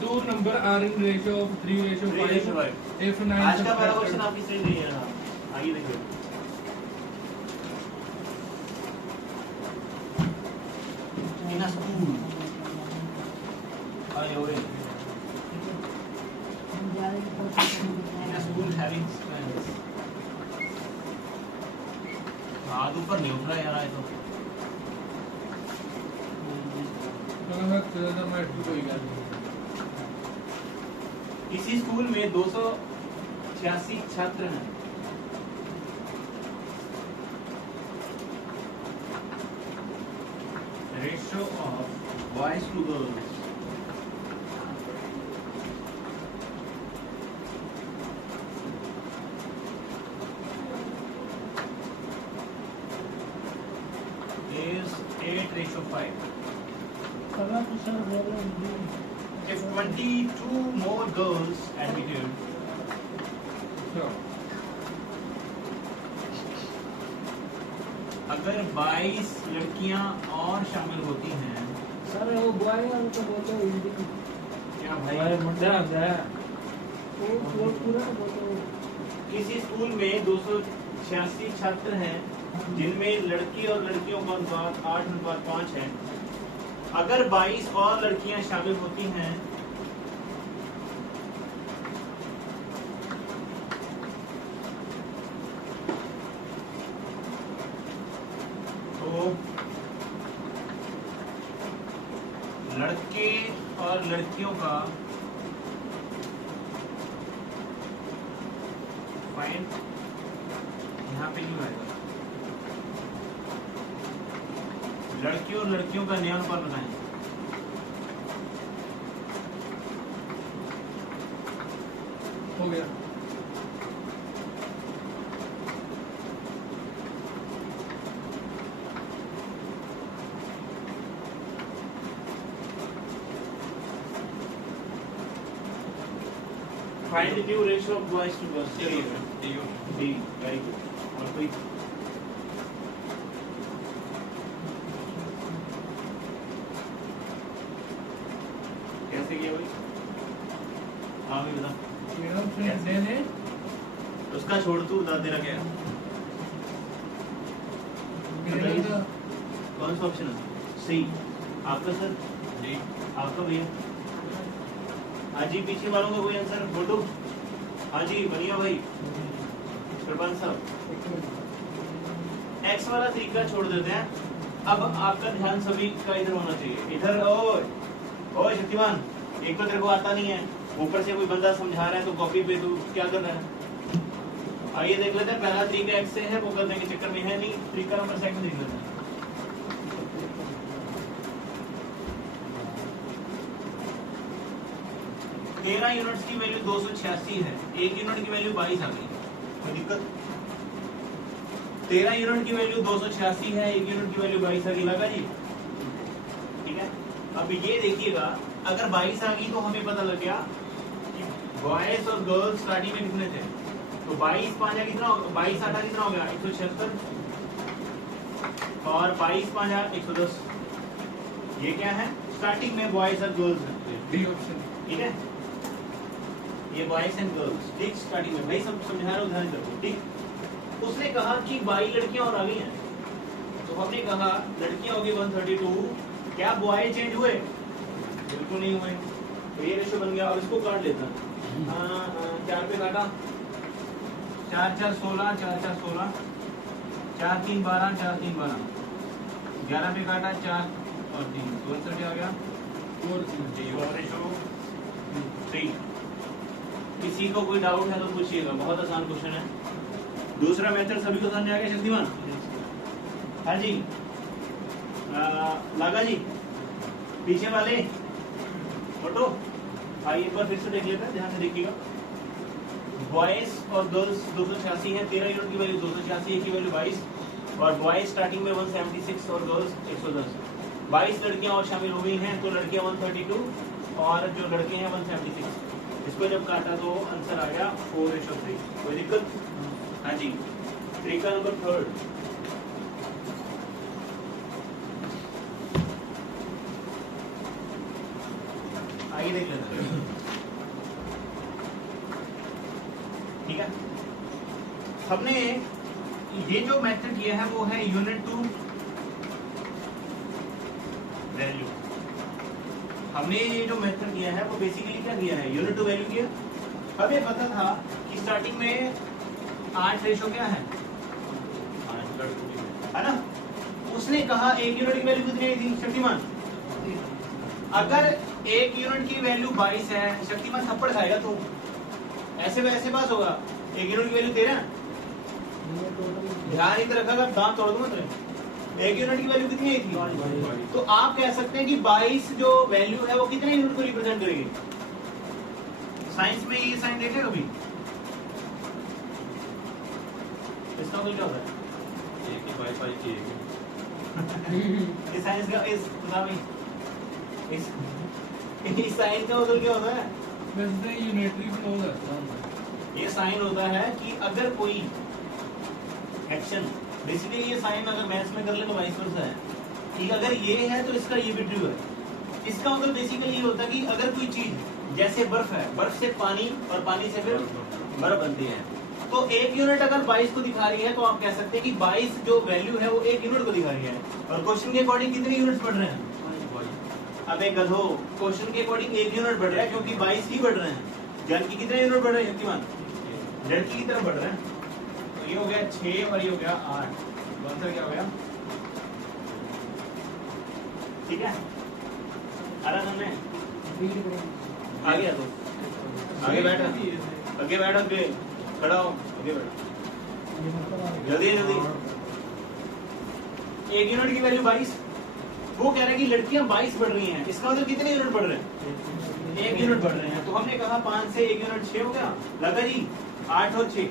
two number are in ratio of 3:5. If 9 आज का पहला क्वेश्चन आपकी सही नहीं है ना, आगे देखिए। In a school, in a school having friends. हाथ ऊपर नहीं उठ रहा यार ये तो। किसी स्कूल में 286 छात्र हैं। Ratio of boys to girls is 8:5. If 22 more girls admitted, अगर 22 लड़कियां और शामिल होती हैं, सर वो बॉय उनको बोलते हैं हिंदी में क्या भाई वो पूरा बोलते हैं। किसी स्कूल में 286 छात्र हैं जिनमें लड़की और लड़कियों का अनुपात 8:5 है। अगर 22 और लड़कियां शामिल होती हैं तो लड़के और लड़कियों का फाइंड यहाँ पे नहीं आएगा। लड़कियों और लड़कियों का नया अनुपात बताएं। हो गया। Find the new ratio of boys to girls. चलिए डी वेरी गुड। और कोई कैसे किया भाई? हाँ भाई बता। उसका छोड़ तू बता तेरा क्या है? कौन सा ऑप्शन है? सी। आपका सर? जी। आपका भैया? हाँ जी, पीछे वालों का कोई आंसर? फोटो? हाँ जी बढ़िया भाई। सरपंच साहब एक्स वाला तरीका छोड़ देते हैं। अब आपका ध्यान सभी का इधर होना चाहिए। इधर ओए शक्तिमान, एक तो तेरे को आता नहीं है, ऊपर से कोई बंदा समझा रहा है तो कॉपी पे तू क्या कर रहा है? आइए देख लेते हैं। पहला तरीका एक्स से है, वो करने के चक्कर में है नहीं। तरीका नंबर सेकंड देख लेते हैं। तेरह यूनिट्स की वैल्यू 286 है, एक यूनिट की वैल्यू 22 आ गई। कोई दिक्कत? 13 यूनिट की वैल्यू 286 है, एक यूनिट की वैल्यू 22 आ गई। लगा जी? ठीक है। अब ये देखिएगा, अगर 22 आ गई तो हमें पता लग गया कि बॉयज और गर्ल्स स्टार्टिंग में कितने थे। तो 22 5 कितना होगा? 22 8 कितना हो गया? 176 और 22 5 110। ये क्या है? स्टार्टिंग में बॉयज और गर्ल्स है। ठीक है, ये बॉयज एंड गर्ल्स। ठीक, स्टार्टिंग में भाई सब समझा रहा हूँ, ध्यान रखो। ठीक, उसने कहा कि 22 लड़कियां और आ गई हैं, तो हमने कहा लड़कियां होगी 132। क्या बॉय चेंज हुए? बिल्कुल नहीं हुए। तो ये रेशो बन गया। और इसको काट लेता है। 4 पे काटा, 4 4 16, 4 4 16, 4 3 12, 4 3 12, 11 पे काटा, 4 और 3 62 आ गया। रेशो 3। किसी को कोई डाउट है तो पूछिएगा, बहुत आसान क्वेश्चन है। दूसरा मेथड सभी को समझ आ गया शक्तिमान? हाँ जी। लागा जी, पीछे वाले फोटो आइए एक बार फिर से देख लेते हैं, ध्यान से देखिएगा। बॉयज और गर्ल्स 286 है, 13 यूनिट की वैल्यू 286, एक की वैल्यू 22, और बॉयज स्टार्टिंग में 176 और गर्ल्स 110। 22 लड़कियां और शामिल हो गई हैं, तो लड़कियां 132 और जो लड़के हैं 176। इसको जब काटा तो आंसर आ गया 4:3। कोई दिक्कत? हाँ जी। तरीका नंबर 3। आगे देख लेना। ठीक है, हमने ये जो मेथड किया है वो है यूनिट टू वैल्यू। हमने ये जो मेथड किया है वो बेसिकली क्या किया है, यूनिट टू वैल्यू किया। हमें पता था कि स्टार्टिंग में 8 रेशो क्या है ना। उसने कहा एक यूनिट की वैल्यू कितनी आई थी शक्तिमान। अगर एक यूनिट की वैल्यू 22 है, शक्तिमान थप्पड़ खाएगा तो ऐसे वैसे पास होगा। एक यूनिट की वैल्यू 13, ध्यान ही तो रखा, दांत तोड़ दूंगा तेरे। एक यूनिट की वैल्यू कितनी आई थी, तो आप कह सकते हैं कि 22 जो वैल्यू है वो कितने यूनिट को रिप्रेजेंट करेगी। साइंस में ये साइन देखे कभी, इसका मतलब क्या होता है, इस साइंस का इस साइन का मतलब क्या होता है, वैसे यूनिटरी फ्लो होता है। ये साइन होता है कि अगर कोई एक्शन, बेसिकली ये साइन अगर मैथ्स में कर ले तो वाइस वर्सा है कि अगर ये है तो इसका ये भी ट्रू है। इसका मतलब बेसिकली ये होता है कि अगर कोई चीज जैसे बर्फ है, बर्फ से पानी और पानी से फिर बर्फ बनती है, तो एक यूनिट अगर 22 को दिखा रही है तो आप कह सकते हैं कि 22 जो वैल्यू है वो एक यूनिट को दिखा रही है। और क्वेश्चन के अकॉर्डिंग कितने यूनिट्स बढ़ रहे हैं, अब एक गधो, क्वेश्चन के अकॉर्डिंग एक यूनिट बढ़ रहा है क्योंकि 22 ही बढ़ रहे हैं। जल की कितने यूनिट बढ़ रहे हैं शक्तिमान, लड़की की तरफ बढ़ रहे हैं। तो ये हो गया 6 और ये हो गया 8, तो आंसर क्या हो गया, ठीक है। आराम हमने आगे आ तो आगे बैठ, आगे बैठ, आगे खड़ा हो, आगे बैठ, जल्दी जल्दी। एक यूनिट की वैल्यू 22, वो कह रहा है कि लड़कियां 22 बढ़ रही हैं, इसका मतलब कितने यूनिट बढ़ रहे हैं, एक यूनिट बढ़ रहे हैं। तो हमने कहा 5 से 1 यूनिट 6 हो गया, लगा जी 8 और 6,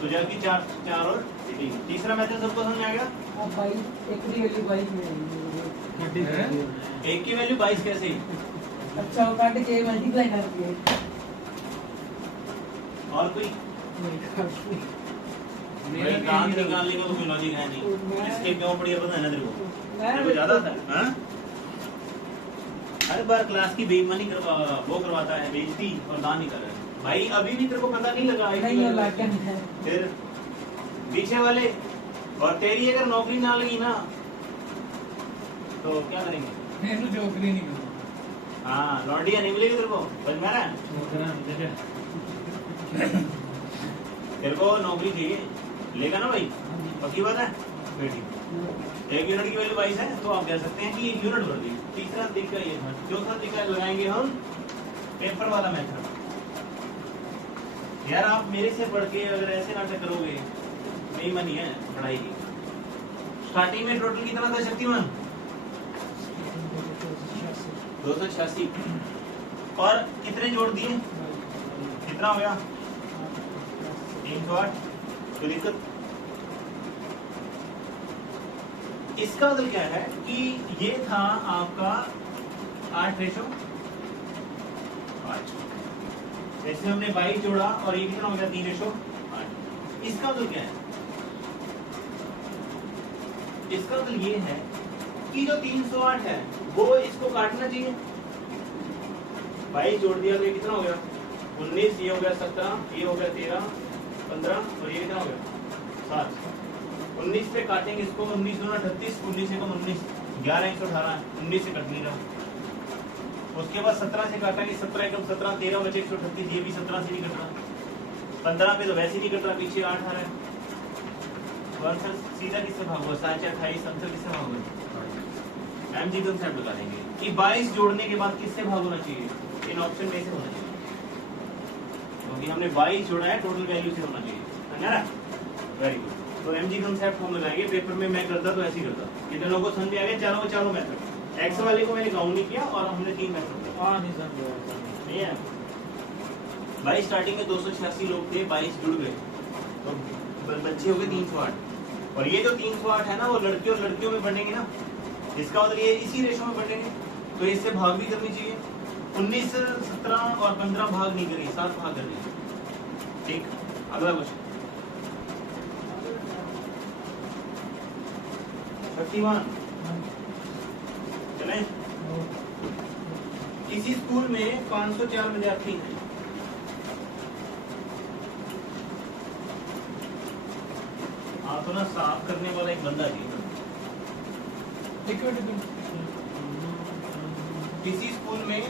तो जबकि 4 और 3। तीसरा मेथड सबको समझ आ गया। अब 22 एक की वैल्यू 22 में आएगी। एक की वैल्यू 22 कैसे, अच्छा वो काट के मल्टीप्लाई करती है। और कोई भाई दांत निकालने का तो कोई लॉजिक है नहीं, इसके क्यों बढ़िया पता है ना तेरे को, तेरे को ज्यादा था हाँ? हर बार क्लास की बेईमानी वो करवाता है, बेइज्जती और दांत निकाल रहा है। भाई अभी भी तेरे को पता नहीं लगा नहीं, फिर पीछे वाले, और तेरी अगर नौकरी ना लगी ना तो क्या करेंगे, मैंने नौकरी नहीं करनी। हाँ लौंडिया नहीं मिलेगी तेरे को, समझ में आ रहा है, तेरे को नौकरी चाहिए, लेगा ना भाई, पक्की बात है बेटी। एक यूनिट की वैल्यू 22 है तो आप कह सकते हैं कि एक यूनिट बढ़ गई। तीसरा तरीका ये था, चौथा तरीका लगाएंगे हम पेपर वाला मेथड। यार आप मेरे से पढ़ के अगर ऐसे नाटक करोगे नहीं मनी है पढ़ाई की। स्टार्टिंग में टोटल कितना था शक्तिमान, 286, और कितने जोड़ दिए, कितना हो गया 308। तो दिक्कत इसका मतलब क्या है कि ये था आपका 8:8। जैसे हमने 22 जोड़ा और ये कितना हो गया 3:8। इसका मतलब क्या है, इसका मतलब ये है कि जो 308 है वो इसको काटना चाहिए। 22 जोड़ दिया तो ये कितना हो गया 19, ये हो गया 17, ये हो गया 13, 15 और ये कितना हो गया 7। 19 से काटेंगे इसको, 19 दूना 38, 19 से कम 19, 11 118, 19 से कट नहीं रहा। उसके बाद 17 से काटेंगे, 17 एकम 17, 13 बचे 138, ये भी 17 से नहीं कट रहा। 15 पे तो वैसे नहीं कट रहा, पीछे 8 आ रहा है। तो आंसर सीधा किससे भाग हुआ, 7 28, आंसर किससे भाग हुआ, एमजी कंसेप्ट लगा देंगे कि 22 जोड़ने के बाद किससे भाग होना चाहिए, इन ऑप्शन में से होना चाहिए, क्योंकि हमने 22 जोड़ा है, टोटल वैल्यू से होना चाहिए, समझा ना। Very good. तो एमजी कंसेप्ट हम लगाएंगे, पेपर में मैं करता तो ऐसे ही करता। कितने लोगों को समझ आ गया, चारों मेथड। एक्स वाले को मैंने काउंट नहीं किया और हमने 3 मेथड नहीं है भाई। स्टार्टिंग में 286 लोग थे, 22 जुड़ गए तो बच्चे हो गए 308। और ये जो 308 है ना वो लड़के और लड़कियों में बढ़ेंगे ना, इसका मतलब ये इसी रेशो में बढ़ेंगे, तो इससे भाग भी करनी चाहिए। 19, 17 और 15 भाग नहीं करेंगे, 7 भाग करनी। ठीक, अगला क्वेश्चन शक्तिमान चले। किसी स्कूल में 504 विद्यार्थी हैं। आप तो ना साफ करने वाला एक बंदा चाहिए। किसी स्कूल में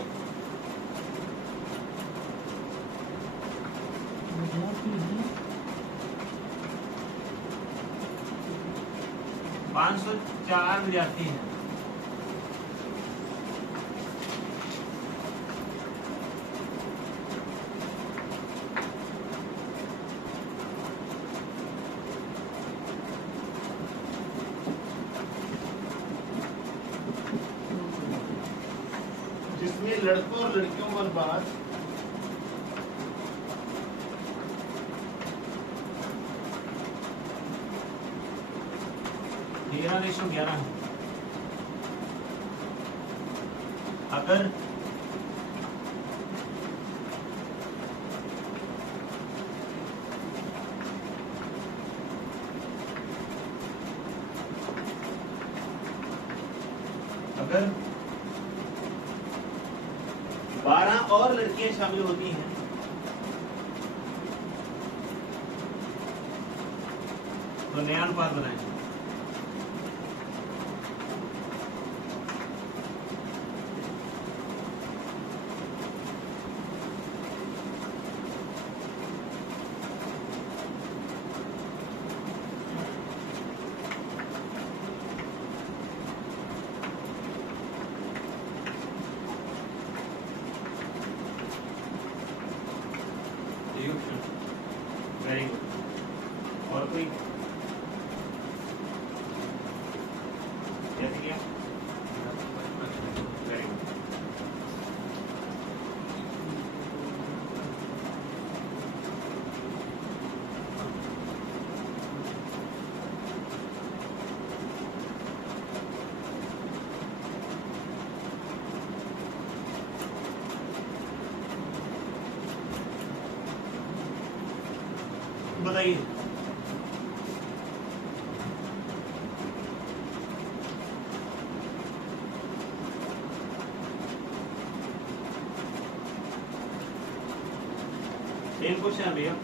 504 विद्यार्थी हैं। जिसमें लड़कों और लड़कियों पर बात 13:11 है। अगर अगर 12 और लड़कियां शामिल होती हैं तो नया अनुपात बनाएं। Very good. और कोई जैसे क्या? Very good. बताइए। सेम क्वेश्चन है भैया।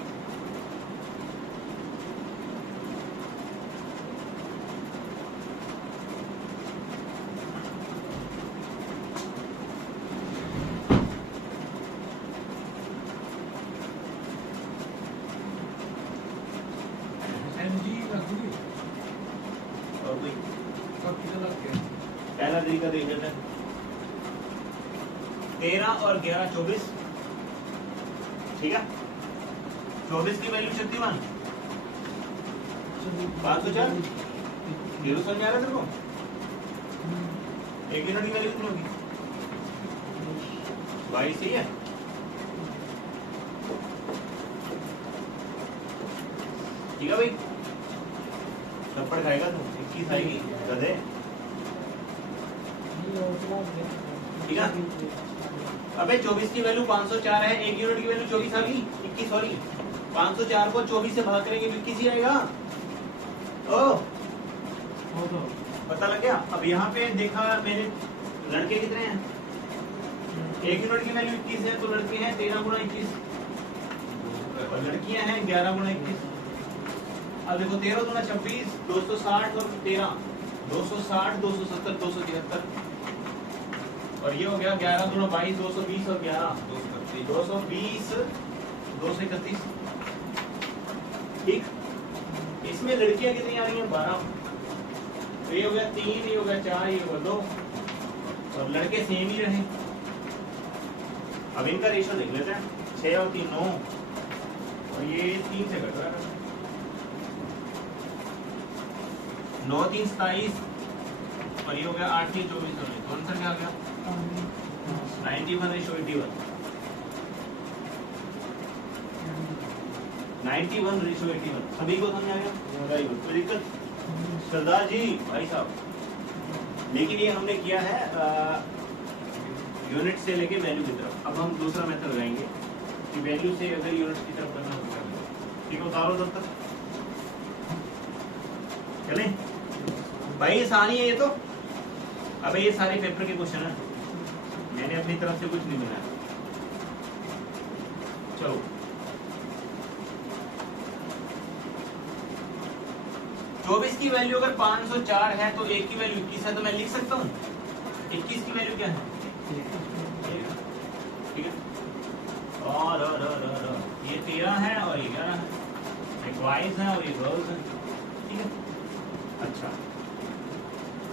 और कोई पहला तरीका देख लेते हैं। 13 और 11 24, ठीक है। 24 की वैल्यू 36, 504। जीरो समझ आ रहा है तेरे को? एक यूनिट की वैल्यू कितनी होगी? 22, सही है। ठीक है भाई, थप्पड़ खाएगा तू। 21 आएगी गधे, ठीक है। अबे 24 की वैल्यू 504 है, एक यूनिट की वैल्यू 24 आ गई, 21 सॉरी। 504 को 24 से भाग करेंगे तो 21 ही आएगा। ओ पता लग गया। अब यहाँ पे देखा मेरे लड़के कितने हैं? एक यूनिट की वैल्यू 21 है तो लड़के हैं 13 गुणा 21 और लड़कियां हैं 11 गुणा 21। अब देखो 13 गुणा 26, 260 और 13, 260, 270, 273 और ये हो गया 11 गुणा 22, 220 और 11 220, 231। ठीक। इसमें लड़कियां कितनी आ रही हैं? 12। तो ये हो गया 3, ये हो गया 4, ये हो गया 2 और लड़के सेम ही रहे। अब इनका रेशो देख लेते हैं। 6 और 3 9 और ये 3 से घट रहा है। 9 3 27 और ये हो गया 8 3 24। कौन सा क्या आ गया? 91:81। 91:81। सभी को समझ आ गया? Very good. कोई दिक्कत? सरदार जी भाई साहब, लेकिन ये हमने किया है यूनिट से लेके वैल्यू की तरफ। अब हम दूसरा मेथड लगाएंगे कि वैल्यू से अगर यूनिट की तरफ करना होगा। ठीक है, उतारो तब तक। चले भाई, आसानी है ये तो। अबे ये सारे पेपर के क्वेश्चन है, मैंने अपनी तरफ से कुछ नहीं बनाया। चलो 24 की वैल्यू अगर 504 है तो 1 की वैल्यू 21 है, तो मैं लिख सकता हूँ 21 की वैल्यू क्या है, ठीक है। और ये 13 है और ये 11 है, एक बॉयज है और ये गर्ल्स है, ठीक है। अच्छा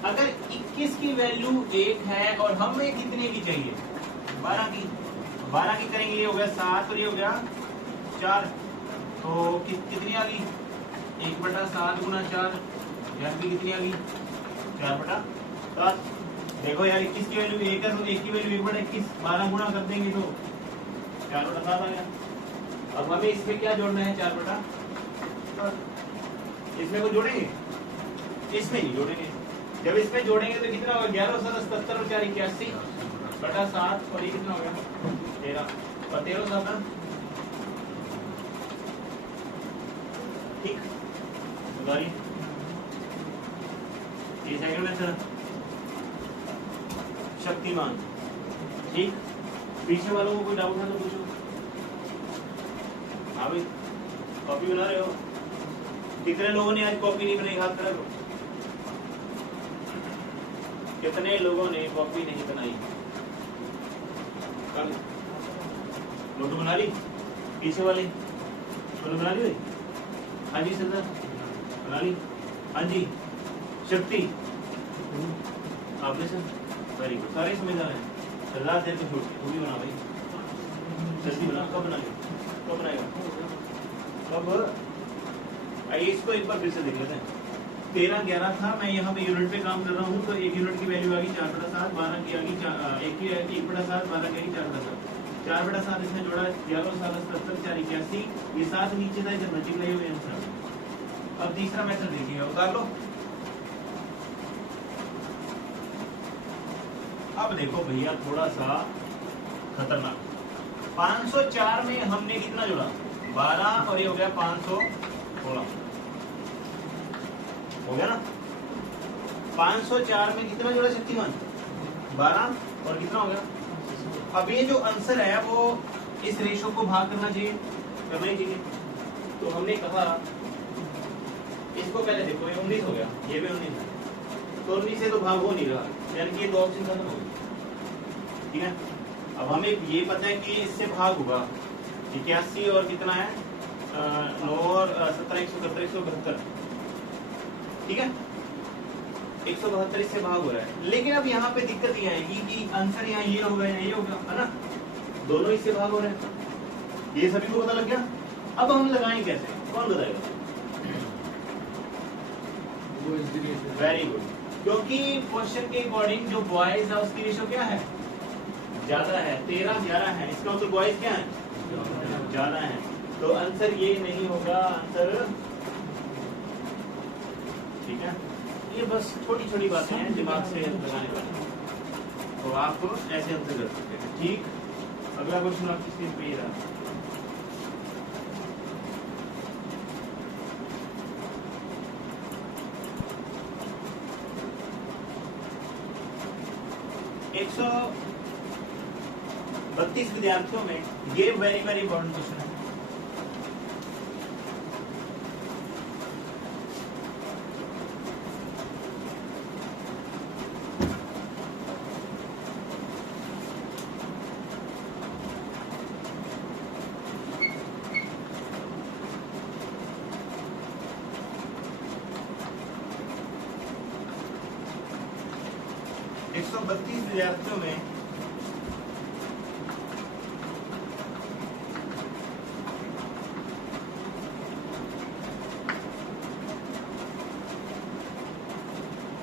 अगर 21 की वैल्यू 1 है और हमें कितने की चाहिए, 12 की करेंगे, ये हो गया 7 और ये हो गया 4, तो कितनी आ गई 1/7 गुना 4, यार भी कितनी आ गई 4/7। देखो यार 21 की वैल्यू 1 है तो 1 की वैल्यू 1/21, 12 गुना कर देंगे तो 4/7 आ गया। अब हमें इसमें क्या जोड़ना है 4/7, इसमें को जोड़ेंगे, इसमें नहीं जोड़ेंगे। जब इसमें जोड़ेंगे तो कितना होगा 11 और 7 77 और 4 81/7 और ये कितना हो गया 13 और 13 7 ठीक। ये सेकंड मेथड शक्तिमान, ठीक। पीछे वालों को कोई डाउट है तो पूछो। हाँ भाई कॉपी बना रहे हो, कितने लोगों ने आज कॉपी नहीं बनाई, हाथ करो। कितने लोगों ने कॉपी नहीं बनाई, नोट बना ली, पीछे वाले नोट बना ली भाई। हाँ जी सरदार बना ली, हाँ जी शक्ति आपने सर, वेरी गुड, सारे समझदार हैं। सरदार देर को छोड़ तू भी बना भाई, जल्दी बना। कब बनाएगा, कब बनाएगा, कब? आइए इसको एक बार फिर से देख लेते हैं। 13-11 था, मैं यहाँ पे यूनिट पे काम कर रहा हूँ, तो एक यूनिट की वैल्यू आ गई 4/7, 12 की आ गई 1/7, 12 की आ गई 4/7, 4/7 इसने जोड़ा 11 7 77 4 81, ये 7 नीचे था, इधर मल्टीप्लाई हो गया आंसर। अब तीसरा मेथड देखिएगा, उतार लो। अब देखो भैया थोड़ा सा खतरनाक, 504 में हमने कितना जोड़ा 12 और ये हो गया 516 हो गया ना। 504 में कितना जोड़ा शक्तिमान 12 और कितना हो गया। अब ये जो आंसर है वो इस रेशो को भाग करना चाहिए, करना ही चाहिए। तो हमने कहा इसको पहले देखो, ये 19 हो गया, ये भी 19 है, तो 19 से तो भाग हो नहीं रहा, यानी कि ये दो ऑप्शन खत्म हो गए, ठीक है। अब हमें ये पता है कि इससे भाग होगा 81 और कितना है 9 और 17 171 172, ठीक है। 172 इससे भाग हो रहा है, लेकिन अब यहाँ पे दिक्कत ये आएगी कि आंसर यहाँ ये होगा या ये होगा, है ना, दोनों इससे भाग हो रहे हैं। ये सभी को पता लग गया। अब हम लगाएं कैसे, कौन बताएगा? वेरी गुड, क्योंकि क्वेश्चन के अकॉर्डिंग जो बॉयज है उसकी रेशो क्या है, ज्यादा है, 13-11 है, इसका मतलब बॉयज क्या है, ज्यादा है, तो आंसर ये नहीं होगा, आंसर, ठीक है। ये बस छोटी छोटी बातें हैं दिमाग से लगाने वाली, तो आप ऐसे आंसर कर सकते हैं, ठीक। अगला क्वेश्चन आपकी स्क्रीन पे ही रहा, एक 132 विद्यार्थियों में ये वेरी वेरी इंपॉर्टेंट क्वेश्चन है। एक 132 विद्यार्थियों में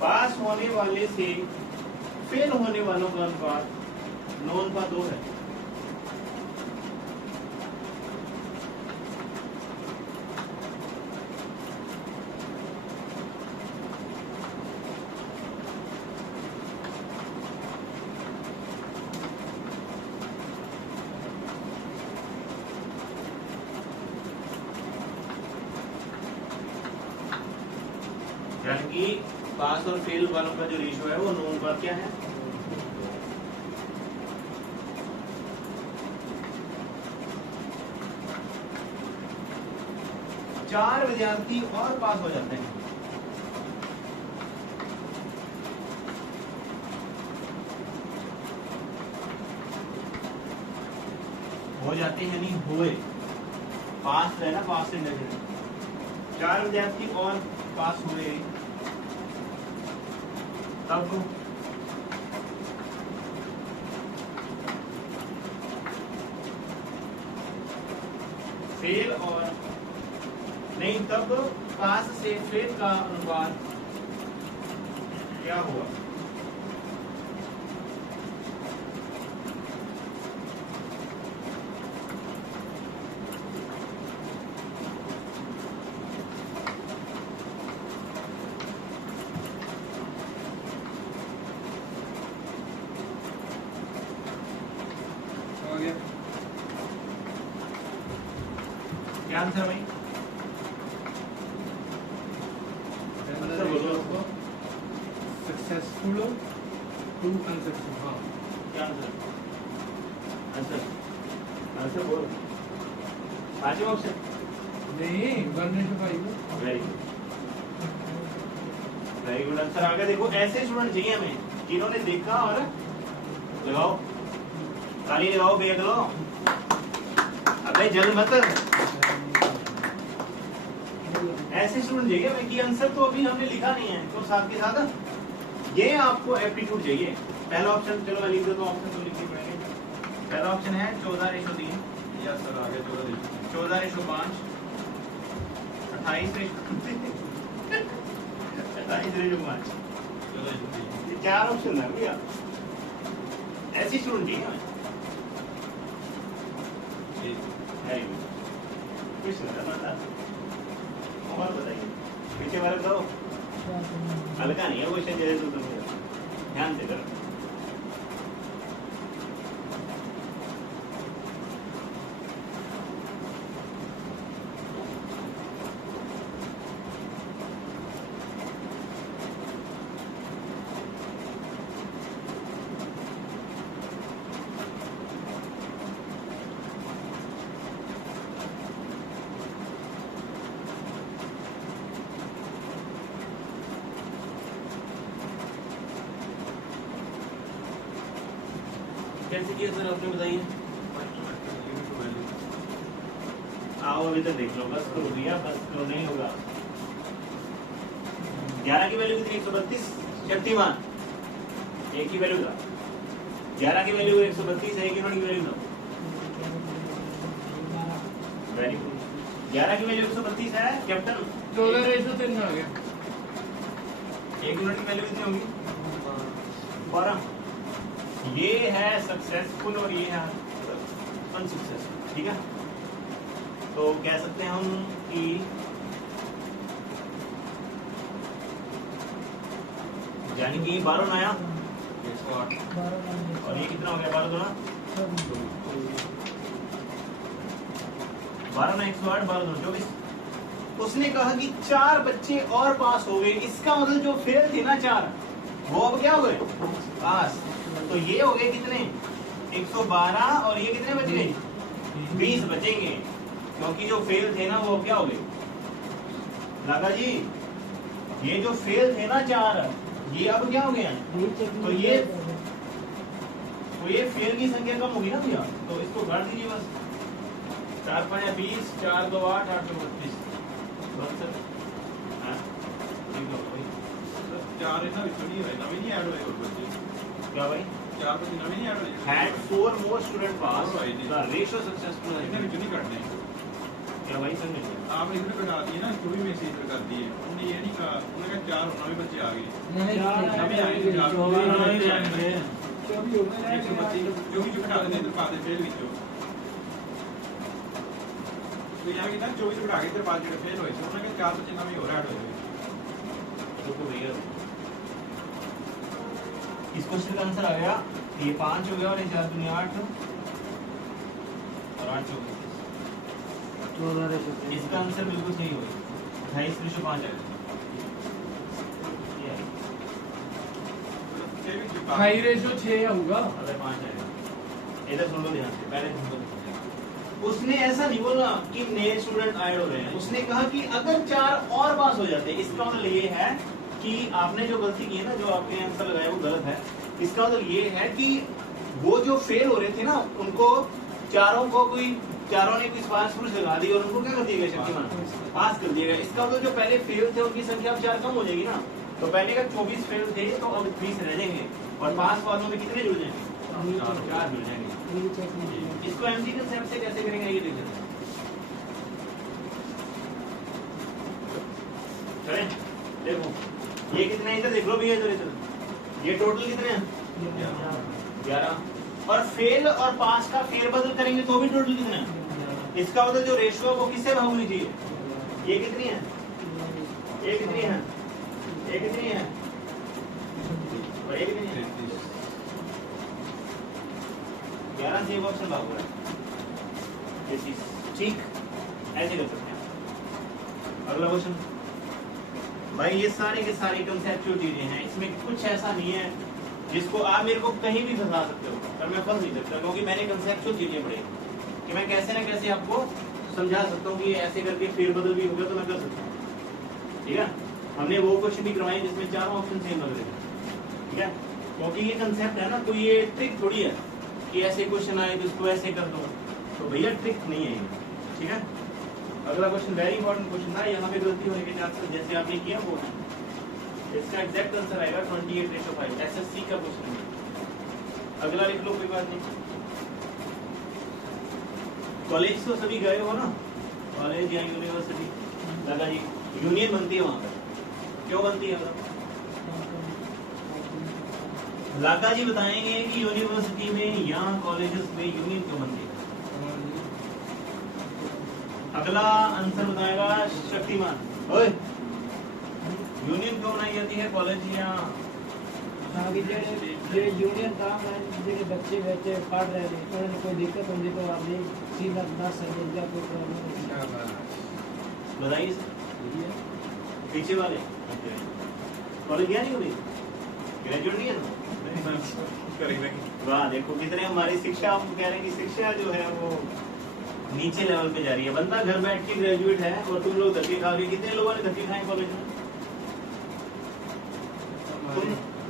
पास होने वाले से फेल होने वालों का अनुपात 9:2 है। यानी कि पास और फेल वालों का जो रेशियो है वो 9 क्या है, 4 विद्यार्थी और पास हो जाते हैं। हो जाते हैं नहीं हुए, पास है ना, पास से इंडेफिनिट। 4 विद्यार्थी और पास हुए तब फेल और नहीं, तब पास से फेल का अनुपात क्या हुआ? आ गया क्या आंसर भाई? Successful to unsuccessful. हाँ क्या आंसर? आंसर आंसर बोल। पांचवा ऑप्शन नहीं 1:5। वेरी गुड आंसर आ गया। देखो ऐसे स्टूडेंट चाहिए हमें जिन्होंने देखा और लगाओ, ताली लगाओ, बेग लो, अबे जल मत। ऐसे स्टूडेंट चाहिए हमें कि आंसर तो अभी हमने लिखा नहीं है तो साथ के साथ ये आपको एप्टीट्यूड चाहिए। पहला ऑप्शन चलो मैं लिख देता हूँ, ऑप्शन तो लिखने पड़ेंगे। पहला ऑप्शन है 14:3। या सर आ गया 14:3। 14:5, 28:5। ये 4 ऑप्शन है भैया, ऐसी स्टूडेंट चाहिए हमें। कुछ और बताइए, पीछे वाले बताओ। हल्का नहीं है क्वेश्चन, जैसे तो तुम्हें ध्यान से करो। कैसे किया सर आपने बताइए? आओ अभी तक देख लो, बस करो भैया, बस करो, नहीं होगा। 11 की वैल्यू कितनी? 132। शक्तिमान एक की वैल्यू था, 11 की वैल्यू 132 है, 1 यूनिट की वैल्यू था। Very good. 11 की वैल्यू 132 है कैप्टन। 14:3 आ गया। 1 यूनिट की वैल्यू कितनी होगी? 12। ये है सक्सेसफुल और ये है अनसक्सेसफुल, ठीक है। तो कह सकते हैं हम कि यानी कि 12 नया 108। और ये कितना हो गया? 12 गुना 12 ना 108, 12 गुना 24। उसने कहा कि 4 बच्चे और पास हो गए, इसका मतलब जो फेल थे ना 4, वो अब क्या हो गए? पास। तो ये हो गए कितने? 112 और ये कितने बच गए? 20 बचेंगे, क्योंकि जो फेल थे ना वो क्या हो गए? लागा जी, ये जो फेल थे ना 4, ये अब क्या हो गए? तो ये फेल की संख्या कम होगी ना भैया, तो इसको घटा दीजिए बस। 4 5 20, 4 2 8, 8 2 32। बस सर, हाँ ठीक है भाई। 4 ਇਹਨਾਂ ਵਿੱਚ ਨਹੀਂ ਹੋਏ, ਨਵੇਂ ਨਹੀਂ ਐਡ ਹੋਏ ਹੋਰ ਬੱਚੇ। क्या भाई? 4 ਬੱਚੇ ਨਵੇਂ ਨਹੀਂ ਐਡ ਹੋਏ। Had 4 more student pass, और भाई जी। the ratio successful ਇਹਨਾਂ है। ਵਿੱਚ ਨਹੀਂ ਕੱਢਨੇ। क्या भाई समझ गए? आपने इसमें कटा दिए ना, कोई मैसेज कर दिए उन्होंने, ये नहीं कहा, उन्होंने कहा 4 नवे बच्चे आ गए। नवे आए, 4 132 जो भी घटा देते इधर पा दे फेल ਵਿੱਚੋਂ। तो यहाँ की ना 24 घटा के इधर पा ਜਿਹੜੇ फेल ਹੋਏ ਸੀ, ਉਹਨਾਂ ਨੇ 4 ਬੱਚੇ ਨਵੇਂ ਹੋਰ ਐਡ ਹੋਏ। रुको भैया, इस क्वेश्चन का आंसर आ गया, ये 5 हो गया और ये 4 दूनी 8 और 8 चौके। इसका आंसर बिल्कुल सही होगा, 28/5 आएगा। High ratio 6 आऊगा। अगर 5 आएगा, इधर सुन लो ध्यान से, पहले सुन लो। उसने ऐसा नहीं बोला कि नए स्टूडेंट ऐड हो रहे हैं, उसने कहा कि अगर 4 और पास हो जाते, इसका मतलब ये है कि आपने जो गलती की है ना, जो आपने आंसर लगाया वो गलत है। इसका मतलब ये है कि वो जो फेल हो रहे थे ना, उनको चारों ने कोई स्पार्श लगा दी और उनको क्या कर दिया गया, शक्तिमान पास कर दिया गया। इसका मतलब जो पहले फेल थे उनकी संख्या अब 4 कम हो जाएगी ना, तो पहले का 24 फेल थे तो अब 20 रह जाएंगे, और पास वालों में कितने जुड़ जाएंगे, 4 जुड़ जाएंगे। इसको एमजी कंसेप्ट से कैसे करेंगे ये देखते हैं। चलें, देखो ये कितने हैं, इधर देख लो भैया, इधर ये टोटल कितने हैं, 11। और फेल और पास का फेरबदल करेंगे तो भी टोटल कितने हैं। इसका मतलब जो रेशियो है वो किससे भाग होनी चाहिए, ये कितनी है, ये कितनी है, ये कितनी है, और ये कितनी है, 11 से ऑप्शन भाग हो रहा है, ये चीज ठीक ऐसे कर सकते हैं। अगला क्वेश्चन भाई, ये सारी के सारी कंसेप्चुअल चीजें हैं, इसमें कुछ ऐसा नहीं है जिसको आप मेरे को कहीं भी फंसा सकते हो, पर मैं फंस नहीं सकता क्योंकि मैंने कंसेप्चुअल चीजें पढ़ी कि मैं कैसे ना कैसे आपको समझा सकता हूँ कि ऐसे करके फेरबदल भी होगा तो मैं कर सकता हूँ। ठीक है, हमने वो क्वेश्चन भी करवाए जिसमें 4 ऑप्शन सेम लग रहे थे। ठीक है, क्योंकि ये कंसेप्ट है ना, कोई ये ट्रिक थोड़ी है कि ऐसे क्वेश्चन आए तो इसको ऐसे कर दो, तो भैया ट्रिक नहीं है ये। ठीक है, अगला क्वेश्चन वेरी इंपॉर्टेंट क्वेश्चन था, यहाँ पे गलती होने के चांसेस जैसे आपने किया वो है, इसका एग्जैक्ट आंसर आएगा 28:5 एसएससी का क्वेश्चन है। अगला लिख लो, कोई बात नहीं। कॉलेज तो सभी गए हो ना, कॉलेज या यूनिवर्सिटी, लगा जी यूनियन बनती है वहां पर, क्यों बनती है लाका जी बताएंगे कि यूनिवर्सिटी में या कॉलेजेस में यूनियन क्यों बनती है। अगला आंसर बताएगा शक्तिमान, ओए यूनियन क्यों बनाई जाती है कॉलेज या यूनियन काम है, जेडे बच्चे पढ़ रहे हैं तो उन्हें कोई दिक्कत होती तो आपने सीधा 10 या कोई प्रॉब्लम बताइए पीछे वाले कॉलेज गया नहीं कभी, ग्रेजुएट नहीं है तो वाह देखो कितने हमारी शिक्षा, हम कह रहे हैं कि शिक्षा जो है वो नीचे लेवल पे जा रही है। बंदा घर बैठ के ग्रेजुएट है और तुम लोग धक्के खा गए, कितने लोगों ने धक्के खाए कॉलेज में,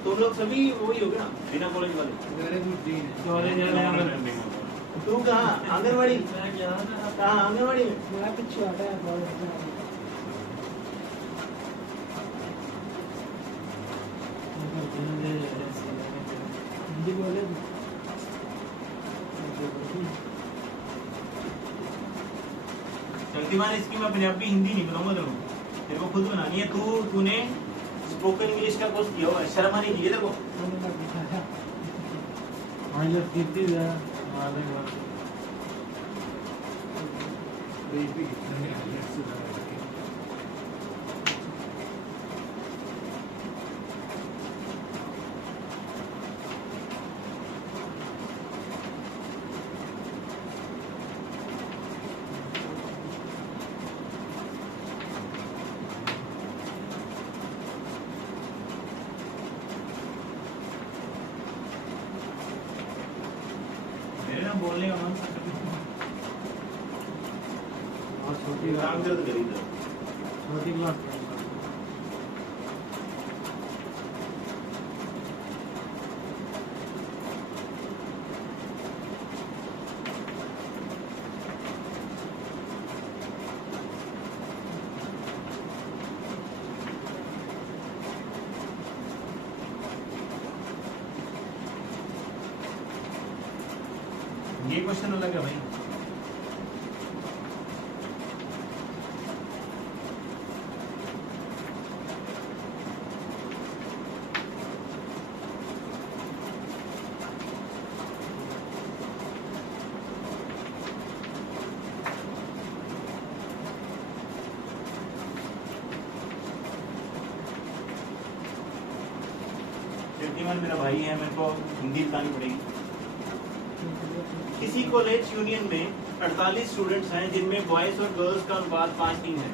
तुम लोग सभी वही हो गए ना बिना कॉलेज वाले। तू कहाँ आंगनवाड़ी, कहाँ आंगनवाड़ी में मेरा पीछे हटा है कॉलेज हिंदी बोले शक्तिमान, इसकी मैं पंजाबी हिंदी नहीं बताऊंगा तेरे को खुद बनानी है। तूने स्पोकन इंग्लिश का कोर्स किया हुआ है, शर्म आनी चाहिए देखो। बोलने का मन छोटी काम कर छोटी बात ये क्वेश्चन अलग है भाई। शक्तिमान मेरा भाई है, मेरे को हिंदी बतानी पड़ेगी। किसी कॉलेज यूनियन में 48 स्टूडेंट्स हैं जिनमें बॉयज और गर्ल्स का अनुपात 5-3 है।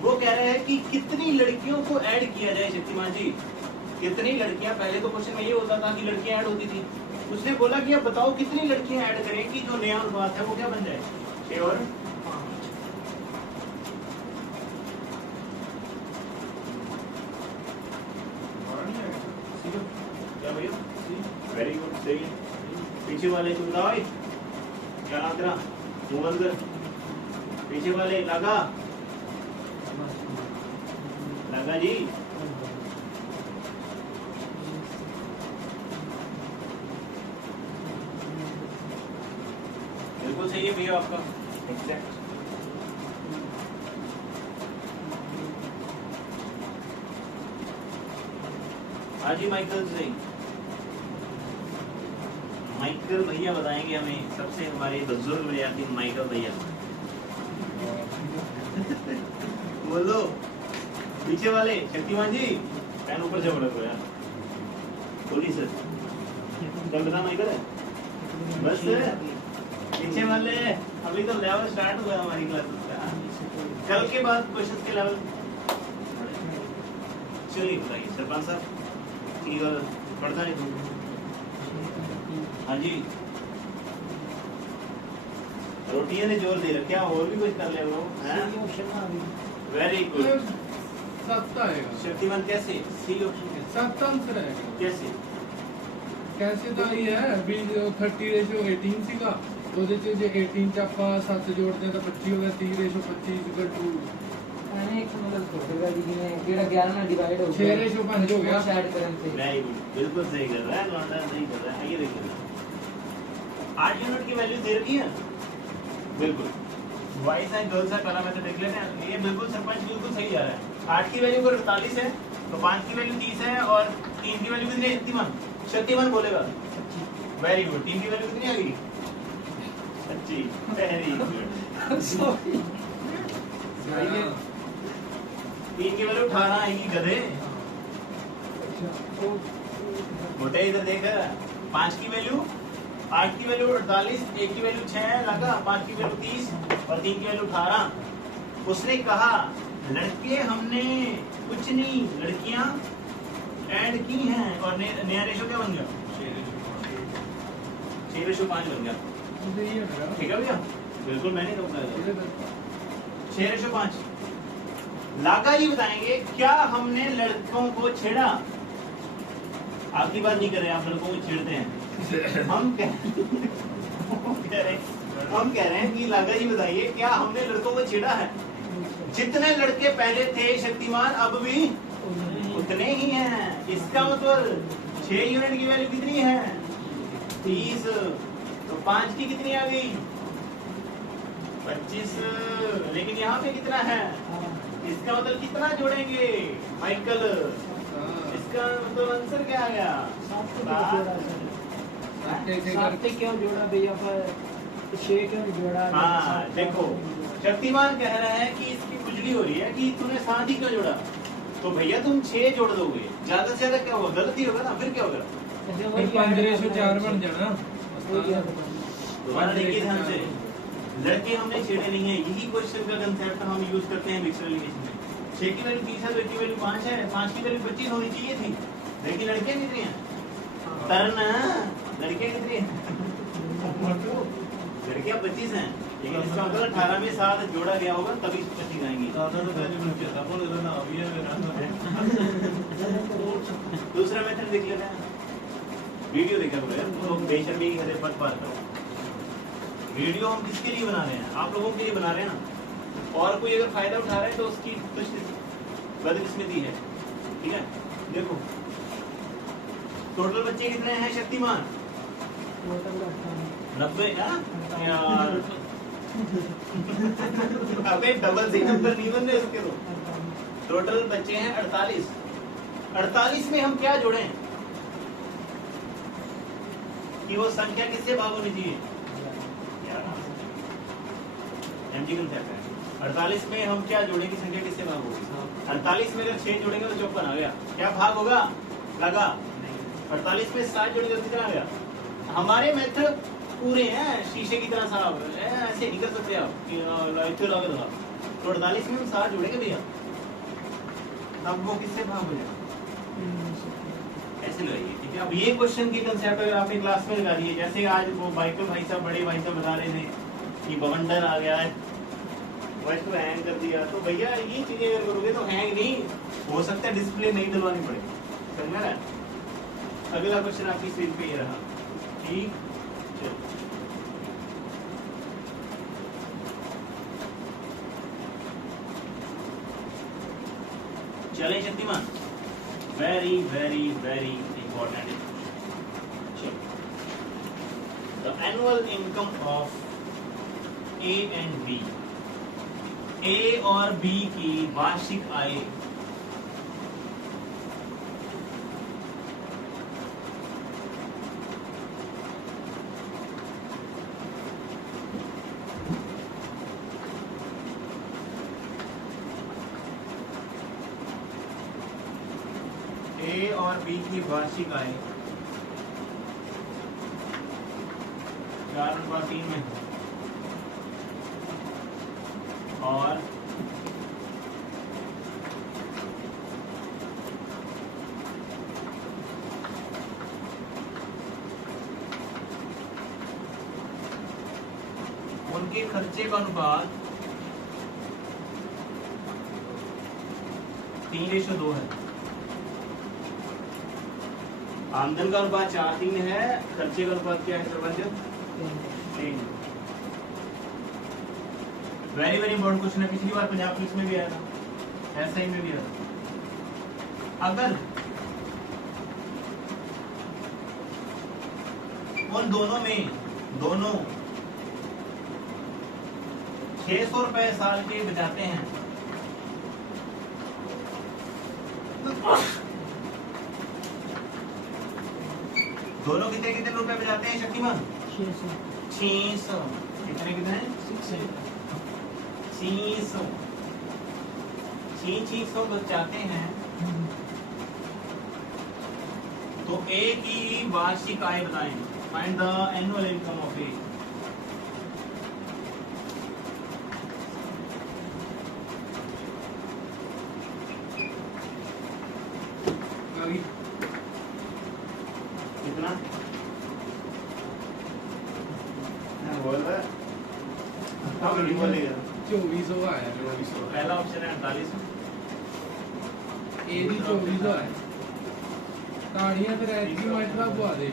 वो कह रहे हैं कि कितनी लड़कियों को ऐड किया जाए। शक्तिमान जी, कितनी लड़कियां, पहले तो क्वेश्चन में ये होता था कि लड़कियां ऐड होती थी, उसने बोला कि अब बताओ कितनी लड़कियां ऐड करें कि जो नया अनुपात है वो क्या बन जाए, 6 और 5। क्या भैया, वेरी गुड, सही है। पीछे वाले तुम बताओ, क्या नाम तेरा, मुगल, पीछे वाले लगा लगा जी, बिल्कुल सही है भैया आपका, एग्जैक्ट। हाँ जी माइकल जी, माइकल भैया बताएंगे हमें, सबसे हमारे बुजुर्ग विद्यार्थी माइकल भैया। बोलो पीछे वाले शक्तिमान जी, पैन ऊपर से बढ़ो यार, थोड़ी सर क्या बता माइकल है बस। पीछे वाले अभी तो लेवल स्टार्ट हुआ हमारी क्लास का, कल के बाद क्वेश्चन के लेवल। चलिए बताइए सरपंच साहब, पढ़ता नहीं तुम? हाँ जी, रोटियां ने जोर दे रखा, और भी कुछ कर ले वो। वेरी गुड, शक्तिमान कैसे, सी ऑप्शन सात आंसर है। कैसे कैसे ਤਾਂ ਇਹ ਹੈ ਵੀ 30:18 ਸੀਗਾ, ਉਹਦੇ ਚ ਜੇ 18 ਚ ਆਪਾਂ 7 ਜੋੜਦੇ ਆ ਤਾਂ 25 ਹੋ ਗਿਆ, 30:25 मैंने एक मतलब सोचेगा जी ने जेड़ा 11 ਨਾਲ डिवाइड हो गया 6:5 हो गया ऐड करन से। वेरी गुड, बिल्कुल सही कर रहा है लौंडा, सही कर रहा है। ये देखिए 8 यूनिट की वैल्यू दे रखी है, बिल्कुल बॉयज एंड गर्ल्स है, पहला मेथड देख लेते हैं। ये बिल्कुल सरपंच बिल्कुल सही आ रहा है। 8 की वैल्यू 48 है, तो 5 की वैल्यू 30 है, और 3 की वैल्यू कितनी है, शक्तिमान? शक्तिमान बोलेगा। वेरी गुड, 3 की वैल्यू कितनी आ गई? 25। वेरी गुड, सॉरी 3 की वैल्यू 18 आएगी गधे। मोटे इधर देख, 5 की वैल्यू 8 की वैल्यू 48, 1 की वैल्यू 6 लगा, 5 की वैल्यू 30 और 3 की वैल्यू 18। उसने कहा लड़के हमने कुछ नहीं, लड़कियां ऐड की हैं, और नया रेशो क्या बन गया? 6:5 बन गया। ठीक है भैया, बिल्कुल मैंने कहूँगा 6:5। लागा जी बताएंगे क्या हमने लड़कों को छेड़ा? आपकी बात नहीं कर रहे, आप लड़कों को छेड़ते हैं। हम कह रहे हैं कि लागा जी बताइए क्या हमने लड़कों को छेड़ा है? जितने लड़के पहले थे शक्तिमान अब भी उतने ही हैं। इसका मतलब 6 यूनिट की वैल्यू कितनी है? 30। तो 5 की कितनी आ गई? 25। लेकिन यहाँ पे कितना है? इसका मतलब कितना जोड़ेंगे माइकल? इसका मतलब आंसर क्या आ गया? 7 क्यों जोड़ा भैया, पर 6 क्यों जोड़ा? हाँ देखो, शक्तिमान कह रहा है कि इसकी खुजली हो रही है कि तूने 7 ही क्यों जोड़ा। तो भैया तुम 6 जोड़ दोगे, ज्यादा से ज्यादा क्या होगा? गलती होगा ना, फिर क्या होगा? 5:4 बन जाना। दोबारा देखिए ध्यान से, लड़के हमने छेड़े नहीं है, यही क्वेश्चन का कंसेप्ट हम यूज करते हैं मिक्सर एलिगेशन में। 6 की वैल्यू 30 है, 2 की वैल्यू 5 है, 5 की वैल्यू 25 होनी चाहिए थी, लेकिन लड़कियां कितनी हैं? तरना, लड़कियां कितनी हैं? लड़कियां 25 हैं, लेकिन इसका मतलब 18 में 7 जोड़ा गया होगा तभी 25 आएंगी। दूसरा मेथड देख लेते हैं, वीडियो देखा तो बेशर्मी की हद पर करो। वीडियो हम किसके लिए बना रहे हैं? आप लोगों के लिए बना रहे हैं ना, और कोई अगर फायदा उठा रहा है तो उसकी कुछ बदकिस्मती है। ठीक है, देखो टोटल बच्चे कितने हैं शक्तिमान? 90 यार। अबे डबल सी नंबर नहीं बन रहे उसके तो। टोटल बच्चे हैं 48। 48 में हम क्या जोड़ें कि वो संख्या किससे भाग होनी चाहिए? 48 में हम क्या जोड़ेंगे? संख्या किससे भाग होगी? 48 में अगर 6 जोड़ेंगे तो 54 आ गया। क्या भाग होगा? लगा। 48 में 7 जोड़ेंगे तो कितना आ गया? हमारे मेथड पूरे हैं शीशे की तरह साहब, ऐसे नहीं कर सकते आप कि तो 48 में हम 7 जोड़ेंगे भैया, तब वो किससे भाग हो जाएगा? ऐसे ऐसे लगाइए, ठीक है। अब ये क्वेश्चन के कंसेप्ट अगर आपने क्लास में लगा दिए, जैसे आज वो माइकल भाई साहब, बड़े भाई साहब बता रहे थे कि बवंडर आ गया है, वॉइस को हैंग कर दिया, तो भैया ये चीजें अगर करोगे तो हैंग नहीं हो सकता है, डिस्प्ले नहीं डलवानी पड़े, समझ में आ रहा है। अगला क्वेश्चन आपकी स्क्रीन पे ये रहा, ठीक। चलो चले Shaktimaan, very very very important. The annual income of A and B, A और बी की वार्षिक आय ए और बी की वार्षिक आय 4/3 में है, और उनके खर्चे का अनुपात 3:2 है। आमदन का अनुपात 4:3 है, खर्चे का अनुपात क्या है sarpanch? 3। Very very important question है, पिछली बार पंजाब पुलिस में भी आया था, एसआई में भी आया था। अगर उन दोनों 600 रुपए साल के बचाते हैं, दोनों कितने कितने रुपए बचाते हैं शक्तिमान? 600। कितने कितने? 600 बचाते हैं, तो ए की वार्षिक आय बताएं। Find the annual income of A. कितना बोल रहा है? हाँ बोलेगा 2400 आया। पहला ऑप्शन है 48। ए भी 2400 है। ताड़ियां फिर ऐसी माइट्रा बुआ दे।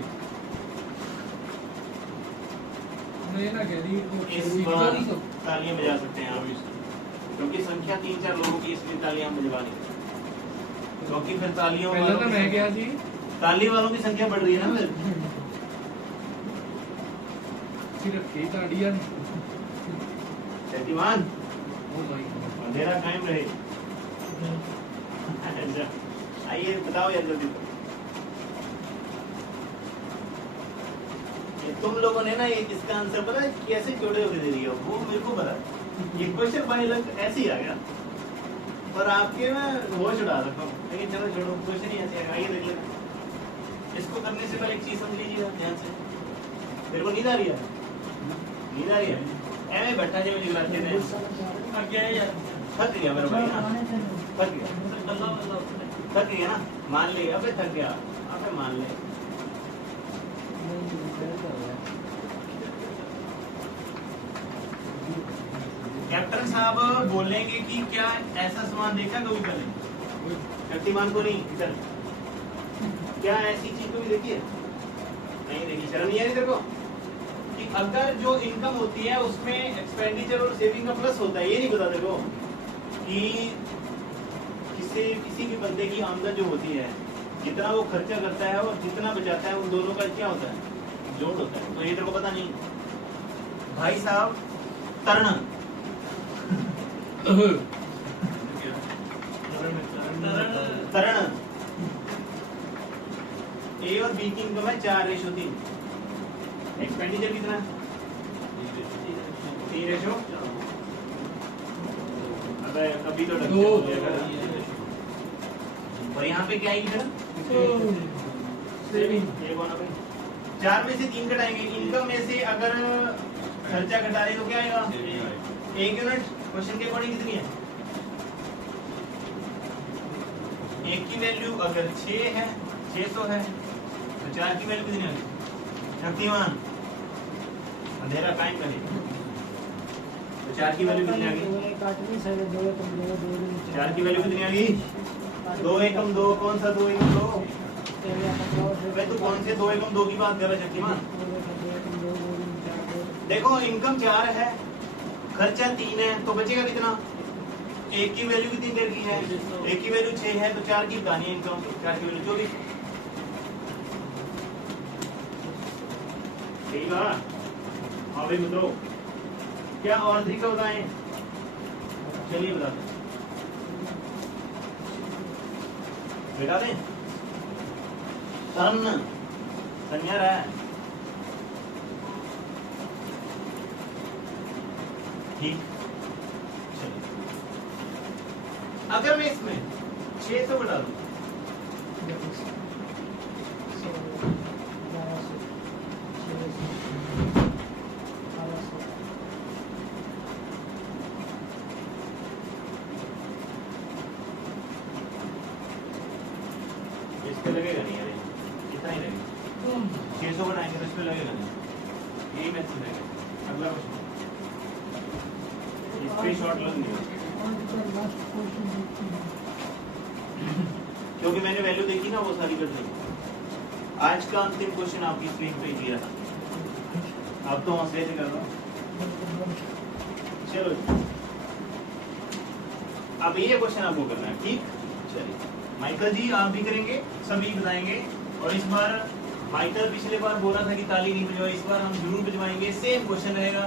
मैं ना कह रही को इस बार तालियां बजा सकते हैं आप, क्योंकि संख्या 3-4 लोगों की, इसलिए तालियां बजवा नहीं, क्योंकि फिर तालियों पहले तो मैं क्या थी, ताली वालों की संख्या बढ़ रही है ना फिर। सिर्फ के ताड़ियां। शक्तिमान ओ माय गॉड, अंधेरा कायम रहे। अच्छा आइए बताओ यार जल्दी। तुम लोगों ने ना ये इसका आंसर पता है कैसे जोड़े होकर दे दिया, वो मेरे को पता है। ये क्वेश्चन बाय लक ऐसे ही आ गया, पर आपके में वो छुड़ा रखा हूँ, लेकिन चलो छोड़ो, क्वेश्चन ही ऐसे आइए देख लेना। इसको करने से पहले एक चीज समझ लीजिए ध्यान से। मेरे को नींद आ रही है, नींद आ रही है, ऐसे बैठा जो निगरानी थे, थक गया यार, थक गया मेरा भाई, थक गया ना, मान ले, अबे थक गया, अबे मान ले। कैप्टन साहब बोलेंगे कि क्या ऐसा सामान देखा कभी पहले? शक्तिमान को नहीं, इधर क्या ऐसी चीज कभी देखी है? नहीं देखी। शर्म नहीं आ रही तेरे को कि अगर जो इनकम होती है उसमें एक्सपेंडिचर और सेविंग का प्लस होता है, ये नहीं पता तेरे को कि किसी भी बंदे की आमदन जो होती है, जितना वो खर्चा करता है और जितना बचाता है, उन दोनों का क्या होता है? जोड़ होता है। तो ये तेरे को पता नहीं भाई साहब। तरण तरण ए और बी की इनकम है 4:3। एक्सपेंडिचर कितना? 3:4। अबे अभी तो ढंग से बोल लिया कर। और यहाँ पे क्या आएगी फिर? सेविंग। ये कौन है भाई? 4 में से 3 घटाएंगे। इनकम में से अगर खर्चा घटा रहे तो क्या आएगा? 1 यूनिट। क्वेश्चन के अकॉर्डिंग कितनी है? 1 की वैल्यू अगर 6 है, 600 है तो 4 की वैल्यू कितनी होगी? शक्तिमान अंधेरा कायम करे तो 4 की वैल्यू कितनी आ गई? काटनी से 2 एकम 2 4 की वैल्यू कितनी आ गई? 2 एकम 2 कौन सा 2 एकम 2? भाई तू कौन से 2 एकम 2 की बात कर रहा है शक्तिमान? देखो इनकम 4 है, खर्चा 3 है, तो बचेगा कितना? 1 की वैल्यू कितनी देर की है? 1 की वैल्यू 6 है तो 4 की बतानी है इनकम। 4 की वैल्यू 24। ठीक है हाँ भाई मित्रों, क्या और तरीका बताएं? चलिए बताते हैं, बेटा दें सन संज्ञा रहा है ठीक। चलिए अगर मैं इसमें 600 बता दूं इस पे लगेगा नहीं यार, कितना ही लगेगा? 600 बनाएंगे तो इस पे लगेगा नहीं, यही मैसेज लगेगा। अगला क्वेश्चन, इस पे शॉर्ट लग नहीं क्योंकि मैंने वैल्यू देखी ना वो सारी कर दी। आज का अंतिम क्वेश्चन आपकी स्क्रीन पे ही रहा, अब तो हौसले से कर रहा हूँ। चलो अब ये क्वेश्चन आपको करना है, ठीक? चलिए माइकल जी आप भी करेंगे, सभी बताएंगे। और इस बार माइकल पिछले बार बोला था कि ताली नहीं बजवाई, इस बार हम जरूर बजवाएंगे। सेम क्वेश्चन रहेगा,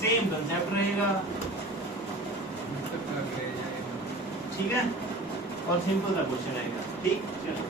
सेम कंसेप्ट रहेगा, ठीक है? और सिंपल सा क्वेश्चन रहेगा, ठीक? चलो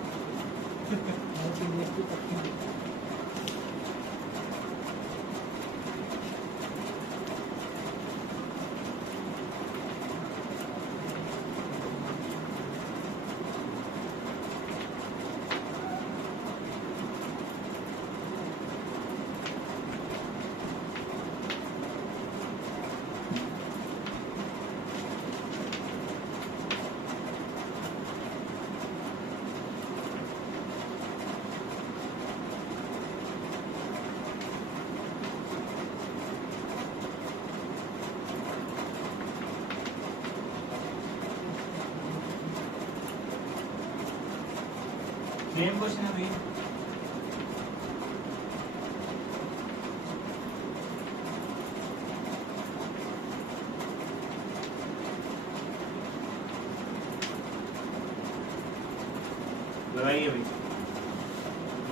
सेम क्वेश्चन है भैया। लगाइए भाई,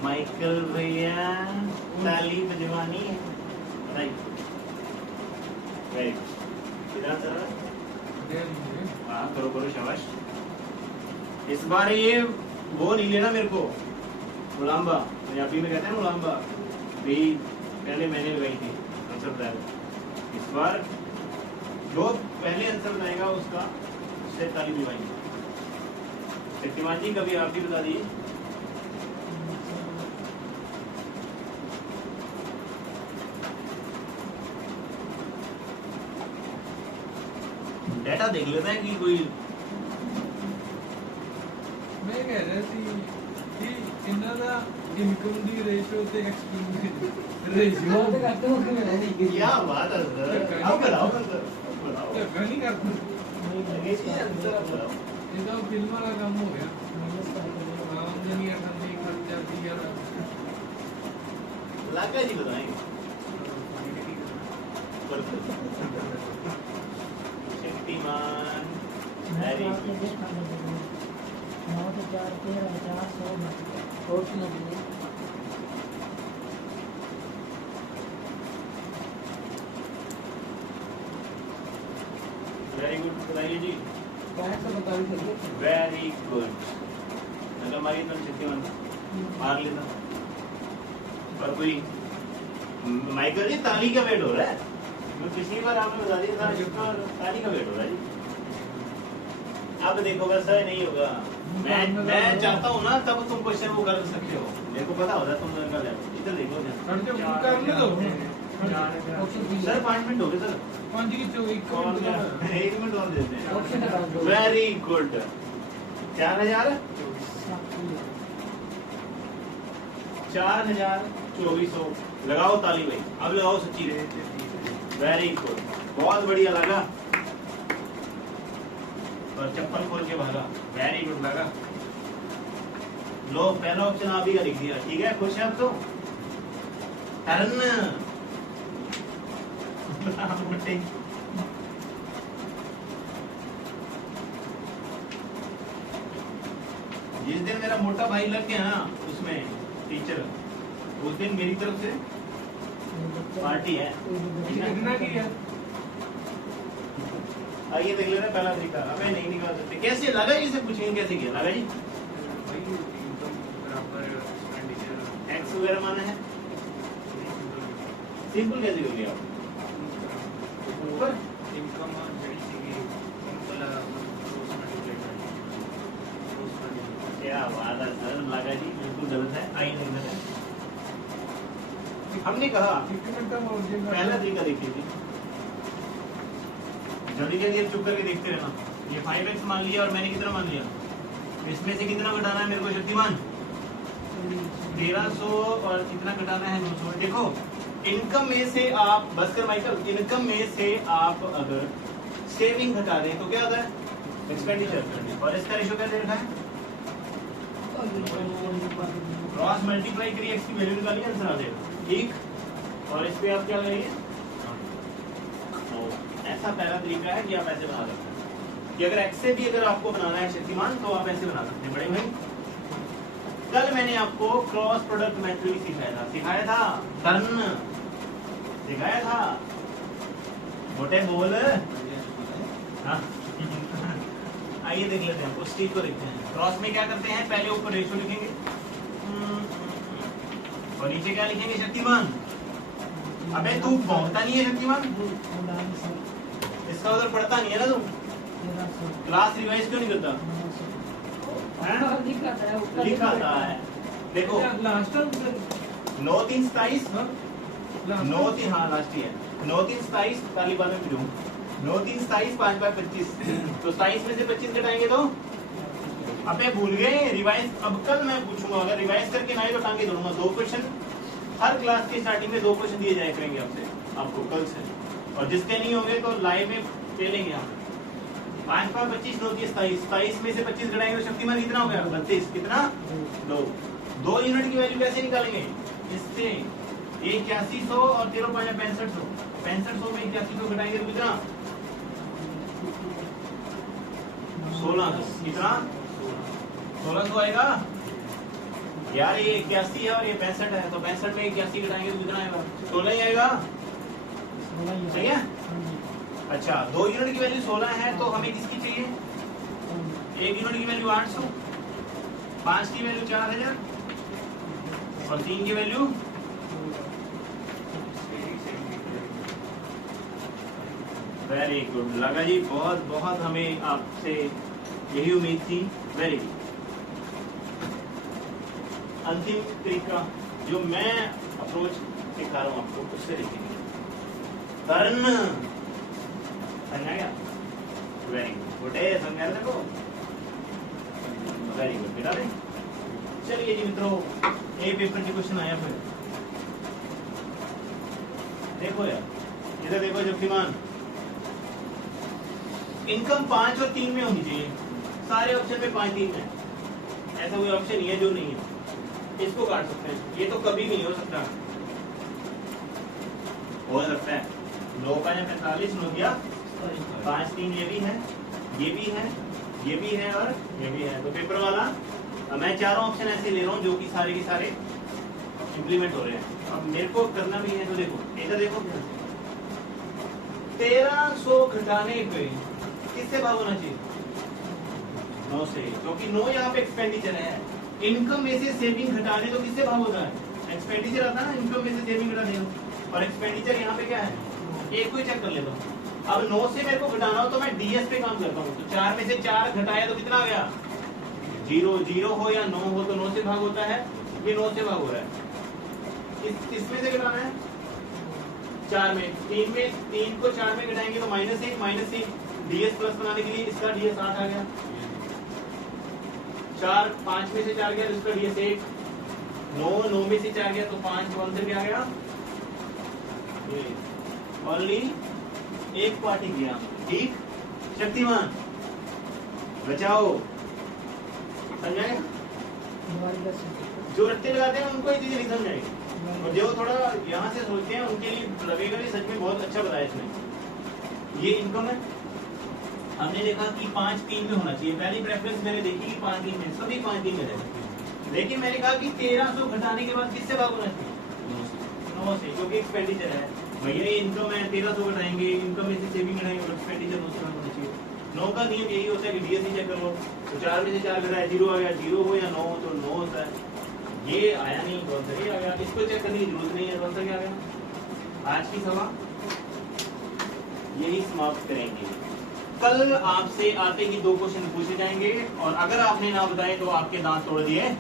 माइकल भैया ताली बजवानी है, राइट? वेरी गुड, कितना चल रहा है? हाँ करो करो, शाबाश। इस बार ये वो नहीं लेना मेरे को, मुलाम्बा पंजाबी में कहते हैं मुलाम्बा भी, पहले मैंने लगाई थी आंसर बताया। इस बार जो पहले आंसर बताएगा उसका उससे ताली बजवाएंगे। शक्तिमान जी कभी आप भी बता दीजिए। डेटा देख लेते हैं कि कोई मैं कह रहा थी कि इन्हों का इनकम दी रेशो ते एक्सपेंस रेशो क्या बात है सर, अब कराओ सर, बताओ नहीं करते इसके आंसर आप बताओ। ये तो फिल्म वाला काम हो गया। आमदनी अठन्नी खर्चा दिया लागा जी बताएंगे। Shaktimaan very good. 9 से 4 13 400 और सुना दीजिए। वेरी गुड, बताइए जी। Very good. अगर हमारी तो शक्तिमान मार लेता, पर कोई माइकल जी ताली का वेट हो रहा है। मैं पिछली बार आपने बता दिया था, इस बार ताली का वेट हो रहा है जी। अब देखो वैसा नहीं होगा। मैं चाहता हूँ ना तब तुम क्वेश्चन वो कर सकते हो, मेरे को पता होता है तुम कर जाओ। इधर देखो करने दो सर, 5 मिनट हो गए सर। 5 की 1 मिनट और देते हैं। Very good. 4000 4,2400। लगाओ ताली भाई, अब लगाओ सच्ची रे। वेरी गुड, बहुत बढ़िया लगा। और चप्पल खोल के भागा, वेरी गुड लगा। लो पहला ऑप्शन आप ही का लिख दिया, ठीक है, खुश है अब तो। टर्न जिस दिन मेरा मोटा भाई लग गया ना उसमें टीचर, उस दिन मेरी तरफ से पार्टी है। कितना की है? आइए देख लेना पहला तरीका। अबे नहीं निकाल सकते, कैसे लगा जी से पूछेंगे कैसे किया लगा जी। एक्स वगैरह माना है, सिंपल कैसे कर लिया आप? ऊपर क्या बात है सर, लगा जी बिल्कुल गलत है। आइए देख लेते हैं। हमने कहा पहला तरीका देखिए जी, जल्दी जल्दी अब चुप करके देखते रहना। ये 5x मान लिया और मैंने कितना मान लिया, इसमें से कितना घटाना है मेरे को शक्तिमान? 1300 और कितना घटाना है 900। देखो इनकम में से आप, बस कर माइकल, इनकम में से आप अगर सेविंग घटा दें तो क्या होता है? एक्सपेंडिचर। और इसका रेशो कैसे रखा है? क्रॉस मल्टीप्लाई करिए, एक्स की वैल्यू निकालिए, आंसर आ जाएगा, ठीक। और इस पे आप क्या लगाइए? ऐसा पहला तरीका है कि आप ऐसे बना सकते हैं कि अगर एक्स से भी अगर आपको बनाना है शक्तिमान तो आप ऐसे बना सकते हैं। बड़े भाई कल मैंने आपको क्रॉस प्रोडक्ट मेथड सिखाया था, टर्न सिखाया था। मोटे बोल, हाँ। आइए देख लेते हैं, उस चीज को देखते हैं। क्रॉस में क्या करते हैं, पहले ऊपर रेशो लिखेंगे और नीचे क्या लिखेंगे? शक्तिमान। अबे तू पहुंचता नहीं है शक्तिमान, इसका उधर पढ़ता नहीं है ना तू, क्लास रिवाइज क्यों नहीं करता? लिखा था है, देखो लास्ट 9 3 27, 9 3, हाँ लास्ट ही है, 9 3 27, ताली बाद में फिरूं, 9 3 27, 5 5 25, तो 27 में से 25 घटाएंगे तो अबे भूल गए रिवाइज। अब कल मैं पूछूंगा, अगर रिवाइज करके ना आए तो टांगे तोड़ूंगा। 2 क्वेश्चन हर क्लास के स्टार्टिंग में 2 क्वेश्चन दिए जाए करेंगे आपसे, आपको कल से, और जिसके नहीं होंगे तो लाइव में खेलेंगे आप। 5 5 25, 9 3 27, 27 में से 25 घटाएंगे तो शक्तिमान कितना हो गया? 32। कितना? 2 यूनिट की वैल्यू कैसे निकालेंगे? इससे 8100 और 13 5 6500, 6500 में 8100 घटाएंगे तो कितना? 1600। कितना? 1600 आएगा यार। ये 81 है और ये 65 है, तो 65 में 81 घटाएंगे तो कितना आएगा? 16 ही आएगा, सही है। अच्छा 2 यूनिट की वैल्यू 16 है, तो हमें किसकी चाहिए? 1 यूनिट की वैल्यू 800, 5 की वैल्यू 4000 और 3 की वैल्यू वेरी गुड लगा जी, बहुत बहुत हमें आपसे यही उम्मीद थी। Very good. अंतिम तरीका जो मैं अप्रोच सिखा रहा हूं आपको, उससे देखेंगे। टर्न समझा गया? वेरी गुड, समझा रहे को? वेरी गुड बेटा। चलिए जी मित्रों, ए पेपर के क्वेश्चन आया फिर देखो यार, इधर देखो शक्तिमान। इनकम 5 और 3 में होनी चाहिए, सारे ऑप्शन में 5 3 है, ऐसा कोई ऑप्शन नहीं है जो नहीं है। इसको काट सकते हैं, ये तो कभी नहीं हो सकता। हो सकता है 9 5 45 हो गया, 5 3 ये भी है, ये भी है, ये भी है और ये भी है। तो पेपर वाला मैं चारों ऑप्शन ऐसे ले रहा हूँ जो कि सारे के सारे इंप्लीमेंट हो रहे हैं। अब मेरे को करना भी है, तो देखो इधर देखो 1300 घटाने पे किससे भाग होना चाहिए? 9 से, क्योंकि 9 यहाँ पे एक्सपेंडिचर है। इनकम में से सेविंग घटाने तो किससे भाग होता है? एक्सपेंडिचर आता है ना, इनकम में से सेविंग घटाने, और एक्सपेंडिचर यहाँ पे क्या है? एक को ही चेक कर लेता हूँ। अब 9 से मेरे को घटाना हो तो मैं डीएस पे काम करता हूँ। तो 4 में से 4 घटाया तो कितना आ गया? 0। 0 हो या 9 हो तो 9 से भाग होता है, ये 9 से भाग हो रहा है। किसमें से घटाना है? 4 में। 3 को 4 में घटाएंगे तो -1 डीएस प्लस बनाने के लिए इसका डीएस 8 आ गया। 4 5 में से 4 गया, इसका डीएस 1, 9 में से 4 गया तो 5 अंदर क्या गया, ओनली एक पार्टी गया, ठीक। शक्तिमान बचाओ, समझाएगा? जो रट्टे लगाते हैं उनको ये चीजें नहीं समझाएगी, और जो थोड़ा यहाँ से सोचते हैं उनके लिए लगेगा कि सच में बहुत अच्छा बताया इसने। ये इनकम है, हमने देखा कि 5-3 में होना चाहिए, पहली प्रेफरेंस मैंने देखी कि 5-3 में, सभी 5-3 में रहे, लेकिन मैंने कहा कि 1300 घटाने के बाद किससे भाग होना चाहिए, 9 से, क्योंकि एक्सपेंडिचर है भैया, ये इनकम है 1300 घटाएंगे, इनकम में से सेविंग घटाएंगे और एक्सपेंडिचर 9 से होना चाहिए। 9 का नियम यही होता है कि डीएससी चेक कर लो, तो 4 में से 4 घटाए 0 आ गया, 0 हो या 9 तो 9 होता है, ये आया नहीं कौन सा ये आ गया, इसको चेक करने की जरूरत नहीं है कौन सा क्या आ गया। आज की सभा यही समाप्त करेंगे, कल आपसे आते ही 2 क्वेश्चन पूछे जाएंगे, और अगर आपने ना बताए तो आपके दांत तोड़ दिए।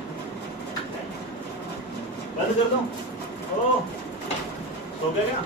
बंद कर दो, ओ सो गया क्या?